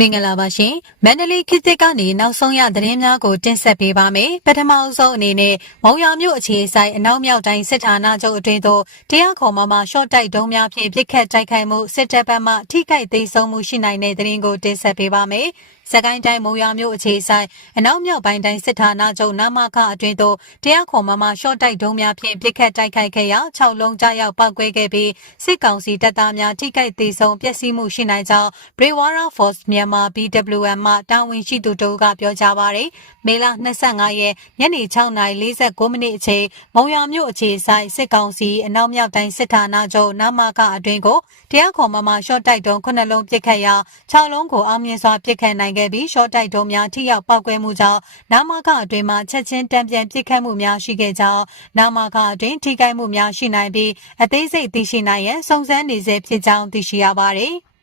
မင်္ဂလာပါရှင်မန္တလေးခေတ်သစ်ကနေနောက်ဆုံးရသတင်းများကိုတင်ဆက်ပေးပါမယ်ပထမအဆုံးအနေနဲ့မောင်ရမြို့အခြေဆိုင်အနောက်မြောက်တိုင်းစစ်ဌာနချုပ်အတွင်းသို့တရားခေါ်မှမှရှော့တိုက်ဒုံးများဖြင့်ပြစ်ခတ်တိုက်ခိုက်မှုစစ်တပ်ဘက်မှထိခိုက်သိမ်းဆုံးမှုရှိနိုင်တဲ့သတင်းကိုတင်ဆက်ပေးပါမယ်စကိုင်းတိုင်းမုံရမြို့အခြေဆိုင်အနောက်မြောက်ပိုင်းတိုင်းစစ်ဌာနချုပ်နာမခအတွင်းသို့တရားခေါ်မှမှရှော့တိုက်ဒုံးများဖြင့်ပြစ်ခတ်တိုက်ခိုက်ခဲ့ရာ6လုံးကြားရောက်ပောက်ကွဲခဲ့ပြီးစစ်ကောင်စီတပ်သားများထိခိုက်သိမ်းဆုံးပျက်စီးမှုရှိနိုင်ကြောင်း Brewara Force မြန်မာ BWM မှတာဝန်ရှိသူတို့ကပြောကြားပါရယ်မေလ25ရက်ညနေ6:49မိနစ်အချိန်မုံရမြို့အခြေဆိုင်စစ်ကောင်စီအနောက်မြောက်တိုင်းစစ်ဌာနချုပ်နာမခအတွင်းကိုတရားခေါ်မှမှရှော့တိုက်ဒုံး9လုံးပစ်ခတ်ရာ6လုံးကိုအောင်မြင်စွာပစ်ခတ်နိုင်ခဲ့ပြီးရှော့တိုက်ဒုံးများထိရောက်ပောက်ကွဲမှုကြောင့်နာမခအတွင်းမှာချက်ချင်းတံပြန်ပစ်ခတ်မှုများရှိခဲ့ကြောင်းနာမခအတွင်းထိခိုက်မှုများရှိနိုင်ပြီးအသေးစိတ်သိရှိနိုင်ရန်စုံစမ်းနေဆဲဖြစ်ကြောင်းသိရှိရပါတယ်။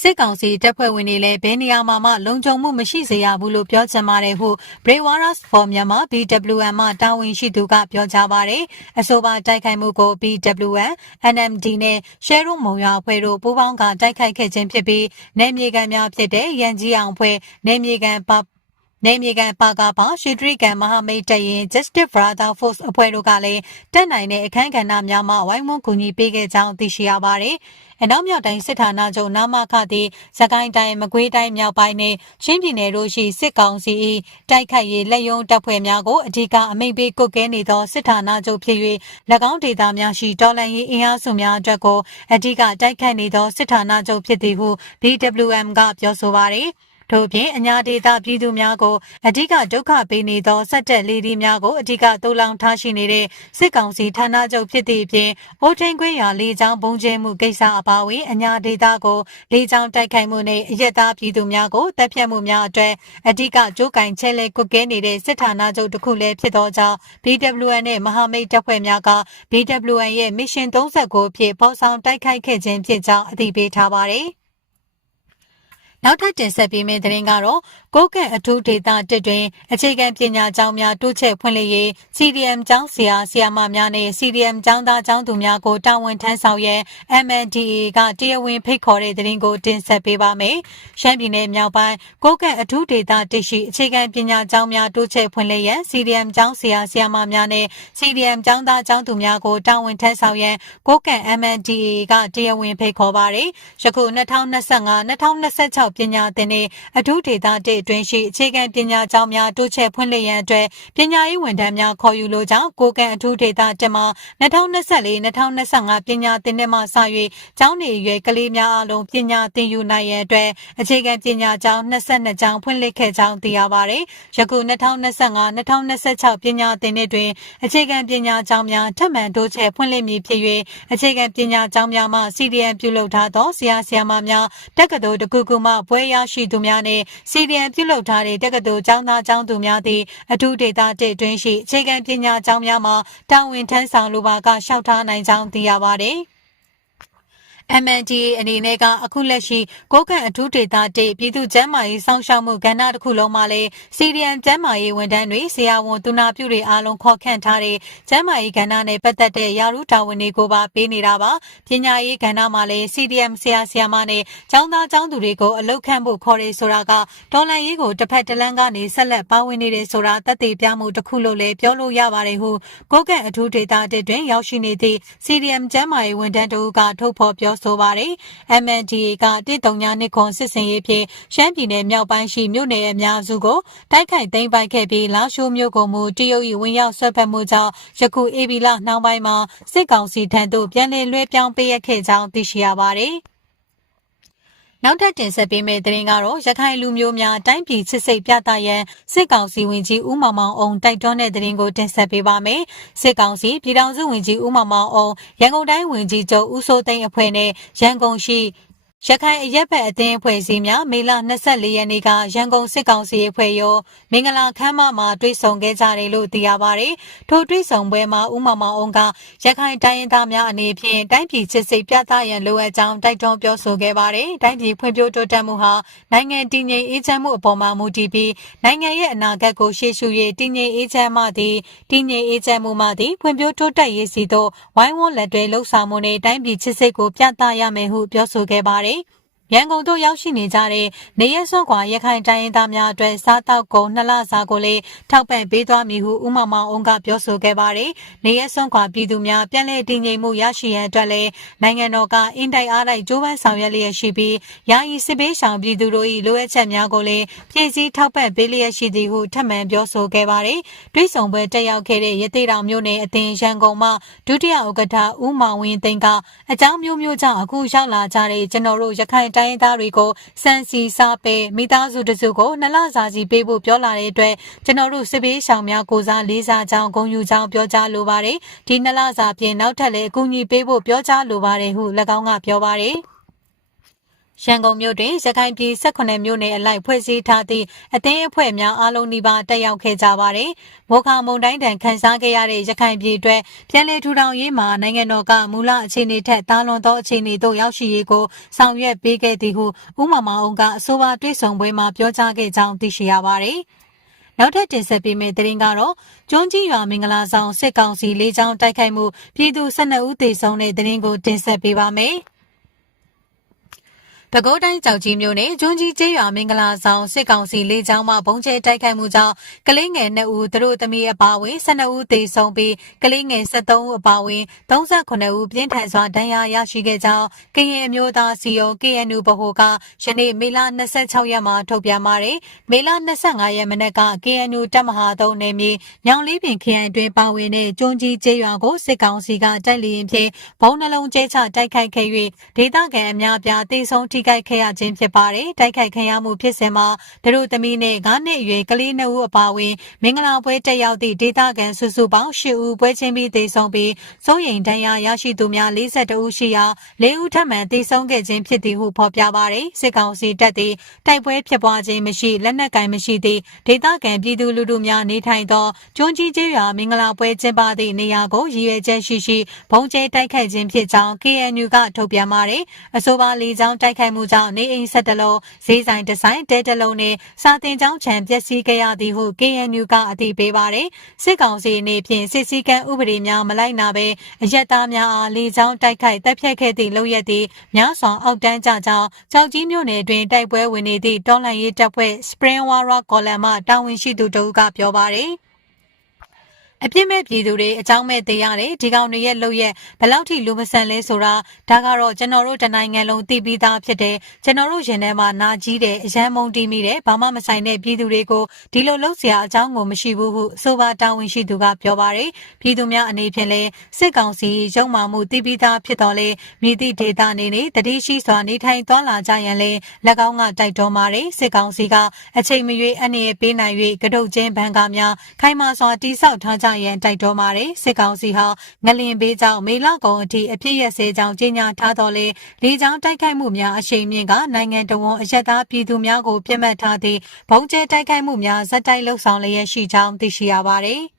စစ်ကောင်စီတပ်ဖွဲ့ဝင်တွေလည်းဘယ်နေရာမှာမှလုံခြုံမှုမရှိစေရဘူးလို့ပြောချင်ပါတယ်ဟု Brewaras for Myanmar BWM မှတာဝန်ရှိသူကပြောကြားပါတယ်။အဆိုပါတိုက်ခိုက်မှုကို BWM, NMD နဲ့ Share မုံရွာအဖွဲ့တို့ပူးပေါင်းကတိုက်ခိုက်ခဲ့ခြင်းဖြစ်ပြီးနယ်မြေခံများဖြစ်တဲ့ရန်ကြီးအောင်အဖွဲ့နယ်မြေခံပ နေမြေကန်ပါကာပါရွှေတရိကန်မဟာမိတ်တရင် Justice Brother Force အဖွဲ့တို့ကလည်းတက်နိုင်တဲ့အခမ်းကဏ္ဍများမှဝိုင်းဝန်းကူညီပေးခဲ့ကြောင်းသိရှိရပါတယ်။အနောက်မြောက်တိုင်းစစ်ဌာနချုပ်နာမခသည်စကိုင်းတိုင်းမကွေးတိုင်းမြောက်ပိုင်းနဲ့ချင်းပြည်နယ်တို့ရှိစစ်ကောင်စီ၏တိုက်ခိုက်ရေးလက်ယုံတပ်ဖွဲ့များကိုအဓိကအမိန့်ပေးကုတ်ကဲနေသောစစ်ဌာနချုပ်ဖြစ်၍၎င်းဒေသများရှိတော်လှန်ရေးအင်အားစုများအတွက်ကိုအဓိကတိုက်ခိုက်နေသောစစ်ဌာနချုပ်ဖြစ်သည်ဟု BWM ကပြောဆိုပါရယ်။ ထို့ပြင်အညာဒေတာပြည်သူများကိုအဓိကဒုက္ခပေးနေသောစက်တက်လေဒီများကိုအဓိကတိုးလောင်ထားရှိနေတဲ့စစ်ကောင်စီဌာနချုပ်ဖြစ်သည့်အပြင်အိုးထင်းခွင့်ရလေကြောင်းဘုံကျဲမှုကိစ္စအပါအဝင်အညာဒေတာကိုလေကြောင်းတိုက်ခိုက်မှုနဲ့အရက်သားပြည်သူများကိုတပ်ဖြတ်မှုများအတွက်အဓိကကြိုးကင်ချဲလဲကွက်ကဲနေတဲ့စစ်ဌာနချုပ်တစ်ခုလည်းဖြစ်သောကြောင့် BWN နဲ့မဟာမိတ်တပ်ဖွဲ့များက BWN ရဲ့ mission 39ဖြစ်ပေါ်ဆောင်တိုက်ခိုက်ခဲ့ခြင်းဖြစ်ကြောင်းအသိပေးထားပါတယ်။ နောက်ထပ်တင်ဆက်ပေးမယ့်သတင်းကတော့ကိုကန့်အထူးဒေသတစ်တွင်အခြေခံပညာကျောင်းများတိုးချဲ့ဖွင့်လှစ်ရေး CDM ကျောင်းဆရာဆရာမများနဲ့ CDM ကျောင်းသားကျောင်းသူများကိုတာဝန်ထမ်းဆောင်ရန် MNDAA ကတရားဝင်ဖိတ်ခေါ်တဲ့သတင်းကိုတင်ဆက်ပေးပါမယ်။ရှမ်းပြည်နယ်မြောက်ပိုင်းကိုကန့်အထူးဒေသတစ်ရှိအခြေခံပညာကျောင်းများတိုးချဲ့ဖွင့်လှစ်ရန် CDM ကျောင်းဆရာဆရာမများနဲ့ CDM ကျောင်းသားကျောင်းသူများကိုတာဝန်ထမ်းဆောင်ရန်ကိုကန့် MNDAA ကတရားဝင်ဖိတ်ခေါ်ပါတယ်။ယခု2025-2026ပညာသင်နဲ့အထူးဒေသတစ်အတွင်းရှိအခြေခံပညာကျောင်းများတိုးချဲ့ဖွင့်လှစ်ရန်အတွက်ပညာရေးဝန်ထမ်းများခေါ်ယူလိုကြောင်းကိုကန်အထူးဒေသတစ်မှာ2024-2025ပညာသင်နှစ်မှစ၍ကျောင်းနေရွယ်ကလေးများအလုံးပညာသင်ယူနိုင်ရန်အတွက်အခြေခံပညာကျောင်း22ကျောင်းဖွင့်လှစ်ခဲ့ကြောင်းသိရပါတယ်။ယခု2025-2026ပညာသင်နှစ်တွင်အခြေခံပညာကျောင်းများထပ်မံတိုးချဲ့ဖွင့်လှစ်မည်ဖြစ်၍အခြေခံပညာကျောင်းများမှ CDN ပြုလုပ်ထားသောဆရာဆရာမများတက္ကသိုလ်တစ်ခုခုမှဘွဲရရှိသူများနဲ့ CDN ပြုလုပ်ထားတဲ့တက္ကသိုလ်ကျောင်းသားကျောင်းသူများသည်အထူးဒေသတစ်အတွင်းရှိအခြေခံပညာကျောင်းများမှာတာဝန်ထမ်းဆောင်လိုပါကလျှောက်ထားနိုင်ကြောင်းသိရပါတယ်။ MNDA အနေနဲ့ကအခုလက်ရှိကိုကန့်အထူးဒေသတေပြည်သူ့ကျန်းမာရေးစောင့်ရှောက်မှုကဏ္ဍတစ်ခုလုံးမှာလည်း CDN ကျန်းမာရေးဝန်ထမ်းတွေဆရာဝန်သူနာပြုတွေအားလုံးခေါ်ခန့်ထားတဲ့ကျန်းမာရေးကဏ္ဍနဲ့ပတ်သက်တဲ့ရာထူးတာဝန်တွေကိုပါပေးနေတာပါပညာရေးကဏ္ဍမှာလည်း CDM ဆရာဆရာမနဲ့ကျောင်းသားကျောင်းသူတွေကိုအလုတ်ခန့်ဖို့ခေါ်ရဲဆိုတာကဒေါ်လာရေးကိုတစ်ဖက်တစ်လမ်းကနေဆက်လက်ပါဝင်နေတယ်ဆိုတာသက်သေပြမှုတစ်ခုလို့လည်းပြောလို့ရပါတယ်ဟုကိုကန့်အထူးဒေသတေတွင်ရောက်ရှိနေသည့် CDM ကျန်းမာရေးဝန်ထမ်းတို့ကထုတ်ဖော်ပြောဆိုပါတယ်။ MNDA ကတစ်တုံညာနှစ်ခွန်စစ်စင်ရေးဖြင့်ရှမ်းပြည်နယ်မြောက်ပိုင်းရှိမြို့နယ်အများစုကိုတိုက်ခိုက်သိမ်းပိုက်ခဲ့ပြီးလာရှိုးမြို့ကိုမူတရုတ်၏ဝင်ရောက်ဆွဲဖက်မှုကြောင့်ယခုအေဗီလနှောင်းပိုင်းမှာစစ်ကောင်စီထံသို့ပြန်လည်လွှဲပြောင်းပေးရခဲ့ကြောင်းသိရှိရပါတယ်။ နောက်ထပ်တင်ဆက်ပေးမယ့်သတင်းကတော့ရခိုင်လူမျိုးများတိုင်းပြည်စစ်စိတ်ပြသရန်စစ်ကောင်စီဝင်ကြီးဦးမောင်မောင်အောင်တိုက်တွန်းတဲ့သတင်းကိုတင်ဆက်ပေးပါမယ်။စစ်ကောင်စီပြည်ထောင်စုဝင်ကြီးဦးမောင်မောင်အောင်ရန်ကုန်တိုင်းဝင်ကြီးချုပ်ဦးစိုးသိန်းအဖွဲ့နဲ့ရန်ကုန်ရှိ ရခိုင်အရက်ဘက်အသင်းအဖွဲ့အစည်းများမေလ24ရက်နေ့ကရန်ကုန်စစ်ကောင်စီအဖွဲ့ရောမင်္ဂလာခမ်းမမှာတွေ့ဆုံခဲ့ကြတယ်လို့သိရပါတယ်။ထိုတွေ့ဆုံပွဲမှာဦးမောင်မောင်အောင်ကရခိုင်တိုင်းရင်းသားများအနေဖြင့်တိုင်းပြည်ချစ်စိတ်ပြသရန်လိုအပ်ကြောင်းတိုက်တွန်းပြောဆိုခဲ့ပါတယ်။တိုင်းပြည်ဖွံ့ဖြိုးတိုးတက်မှုဟာနိုင်ငံတည်ငြိမ်အေးချမ်းမှုအပေါ်မှာမူတည်ပြီးနိုင်ငံရဲ့အနာဂတ်ကိုရှေ့ရှု၍တည်ငြိမ်အေးချမ်းမှသည်တည်ငြိမ်အေးချမ်းမှုမှသည်ဖွံ့ဖြိုးတိုးတက်ရေးစီသို့ဝိုင်းဝန်းလက်တွဲလှုပ်ဆောင်မှုနဲ့တိုင်းပြည်ချစ်စိတ်ကိုပြသရမယ်ဟုပြောဆိုခဲ့ပါတယ်။ today ရန်ကုန်သို့ရောက်ရှိနေကြတဲ့နေရစွန့်ခွာရခိုင်တိုင်းရင်းသားများအတွက်စားတောက်ကုန်နှစ်လစာကိုလည်းထောက်ပံ့ပေးသွားမည်ဟုဦးမောင်မောင်အုံးကပြောဆိုခဲ့ပါတယ်။နေရစွန့်ခွာပြည်သူများပြည်내တည်ငြိမ်မှုရရှိရန်အတွက်လည်းနိုင်ငံတော်ကအင်တိုက်အားတိုက်ကြိုးပမ်းဆောင်ရွက်လျက်ရှိပြီးယာယီစစ်ပေးဆောင်ပြည်သူတို့၏လိုအပ်ချက်များကိုလည်းဖြည့်ဆည်းထောက်ပံ့ပေးလျက်ရှိသည်ဟုထပ်မံပြောဆိုခဲ့ပါတယ်။တွိဆုံပွဲတက်ရောက်ခဲ့တဲ့ရသေးတောင်မြို့နယ်အသင်းရန်ကုန်မှဒုတိယဥက္ကဋ္ဌဦးမောင်ဝင်းသိန်းကအကြောင်းမျိုးမျိုးကြောင့်အခုရောက်လာကြတဲ့ကျွန်တော်တို့ရခိုင်တိုင်းရင်းသားတွေကိုစံစီစားပဲမိသားစုတစုကိုနှစ်လစာစီပေးဖို့ပြောလာတဲ့အတွက်ကျွန်တော်တို့စစ်ပေးဆောင်များကိုစားလေးစားကြောင်းဂုဏ်ယူကြောင်းပြောကြားလိုပါတယ်ဒီနှစ်လစာပြင်နောက်ထပ်လည်းအကူအညီပေးဖို့ပြောကြားလိုပါတယ်ဟု၎င်းကပြောပါတယ် ရန်ကုန်မြို့တွင်ရခိုင်ပြည်18မြို့နယ်အလိုက်ဖွဲ့စည်းထားသည့်အသင်းအဖွဲ့များအားလုံးဒီပါတက်ရောက်ခဲ့ကြပါတယ်။မိုးခါမုန်တိုင်းတန်ခန်းစားခဲ့ရတဲ့ရခိုင်ပြည်အတွက်ပြည်내ထူထောင်ရေးမှာနိုင်ငံတော်ကမူလအခြေအနေထက်တာလွန်သောအခြေအနေသို့ရောက်ရှိရေးကိုဆောင်ရွက်ပေးခဲ့သည်ဟုဦးမမောင်အောင်ကအဆိုပါတွေ့ဆုံပွဲမှာပြောကြားခဲ့ကြောင်းသိရှိရပါတယ်။နောက်ထပ်တင်ဆက်ပေးမယ့်သတင်းကတော့ကျွန်းကြီးရွာမင်္ဂလာဆောင်စစ်ကောင်စီလေးချောင်းတိုက်ခိုက်မှုပြည်သူ12ဦးသေဆုံးတဲ့သတင်းကိုတင်ဆက်ပေးပါမယ်။ ပဲခူးတိုင်းကြောက်ကြီးမြို့နယ်ကျွန်းကြီးကျေးရွာမင်္ဂလာဆောင်စစ်ကောင်စီလေးချောင်းမှဘုံကျဲတိုက်ခိုက်မှုကြောင့်ကလေးငယ်2ဦးသူတို့သမီးအပါအဝင်12ဦးသေဆုံးပြီးကလေးငယ်73ဦးအပါအဝင်38ဦးပြင်းထန်စွာဒဏ်ရာရရှိခဲ့ကြောင်းကရင်အမျိုးသားစီယုံ KNU ဗဟိုကယနေ့မေလ26ရက်မှာထုတ်ပြန်ပါတယ်။မေလ25ရက်မနက်က KNU တပ်မဟာ3နယ်မြေညောင်လေးပင်ခရိုင်တွင်ပါဝင်တဲ့ကျွန်းကြီးကျေးရွာကိုစစ်ကောင်စီကတိုက်လျင်ဖြင့်ဘုံနှလုံးကျဲချတိုက်ခိုက်ခဲ့၍ဒေသခံအများပြားသေဆုံးထိခိုက်ခဲ့ရခြင်းဖြစ်ပါတယ်။တိုက်ခိုက်ခံရမှုဖြစ်စဉ်မှာဒရုသမီးနဲ့9နှစ်အရွယ်ကလေး2ဦးအပါအဝင်မင်္ဂလာပွဲတက်ရောက်သည့်ဒေသခံစုစုပေါင်း10ဦးပွဲချင်းပြီးသေဆုံးပြီးစိုးရိမ်ဒဏ်ရာရရှိသူများ42ဦးရှိရာ4ဦးထပ်မံသေဆုံးခဲ့ခြင်းဖြစ်သည်ဟုဖော်ပြပါတယ်။စစ်ကောင်စီတပ်သည်တိုက်ပွဲဖြစ်ပွားခြင်းမရှိလက်နက်ကင်မရှိသည့်ဒေသခံပြည်သူလူထုများနေထိုင်သောကျွန်းကြီးကျေးရွာမင်္ဂလာပွဲကျင်းပသည့်နေရာကိုရည်ရွယ်ချက်ရှိရှိဘုံကျဲတိုက်ခိုက်ခြင်းဖြစ်ကြောင်း KNU ကထုတ်ပြန်ပါတယ်။အဆိုပါလေကြောင်းတိုက်ခိုက်မှုကြောင့်နေအိမ်ဆက်တလုံးဈေးဆိုင်တစ်ဆိုင်တဲတလုံးနဲ့စာတင်ကျောင်းခြံပျက်စီးခဲ့ရသည်ဟု KNU ကအသိပေးပါတယ်။စစ်ကောင်စီအနေဖြင့်စစ်စည်းကမ်းဥပဒေများမလိုက်နာဘဲအရက်သားများအားလေကြောင်းတိုက်ခိုက်တပ်ဖြတ်ခဲ့သည့်လုပ်ရက်သည်များစွာအောက်တန်းကြကြောင်းကြောက်ကြီးမြို့နယ်တွင်တိုက်ပွဲဝင်နေသည့်တော်လှန်ရေးတပ်ဖွဲ့ Spring Wara ကော်လမ်မှတာဝန်ရှိသူတို့ကပြောပါတယ်။ အပြစ်မဲ့ပြည်သူတွေအကြောင်းမဲ့သေးရတယ်ဒီကောင်တွေရဲ့လုပ်ရက်ဘလောက်ထိလူမဆန်လဲဆိုတာဒါကတော့ကျွန်တော်တို့တနိုင်ငံလုံးသိပြီးသားဖြစ်တယ်ကျွန်တော်တို့ရင်ထဲမှာနာကြီးတယ်အယံမုံတီးမိတယ်ဘာမှမဆိုင်တဲ့ပြည်သူတွေကိုဒီလိုလှုပ်ရှားအကြောင်းကိုမရှိဘူးဟုဆိုပါတာဝန်ရှိသူကပြောပါတယ်ပြည်သူများအနေဖြင့်လည်းစစ်ကောင်စီရုံမှမှုသိပြီးသားဖြစ်တော်လဲမြည်သည့်ဒေသအနေနဲ့တတိရှိစွာနေထိုင်သွားလာကြရန်လဲ၎င်းကတိုက်တော်ပါတယ်စစ်ကောင်စီကအချိန်မရွေးအနေနဲ့ပေးနိုင်၍ကတုတ်ကျင်းဘန်ကာများခိုင်မာစွာတိစောက်ထားကြရန်တိုက်တွန်းပါတယ်စစ်ကောင်စီဟာငလင်ဘေးကြောင့်မေလကုံအထိအပြစ်ရစဲကြောင်းကြေညာထားတော်လဲလေကြောင်းတိုက်ခိုက်မှုများအရှိန်မြင့်ကနိုင်ငံတော်ဝန်အရက်သားပြည်သူများကိုပြစ်မှတ်ထားသည့်ဘုံကျဲတိုက်ခိုက်မှုများဇက်တိုက်လှုပ်ဆောင်လျက်ရှိကြောင်းသိရှိရပါတယ်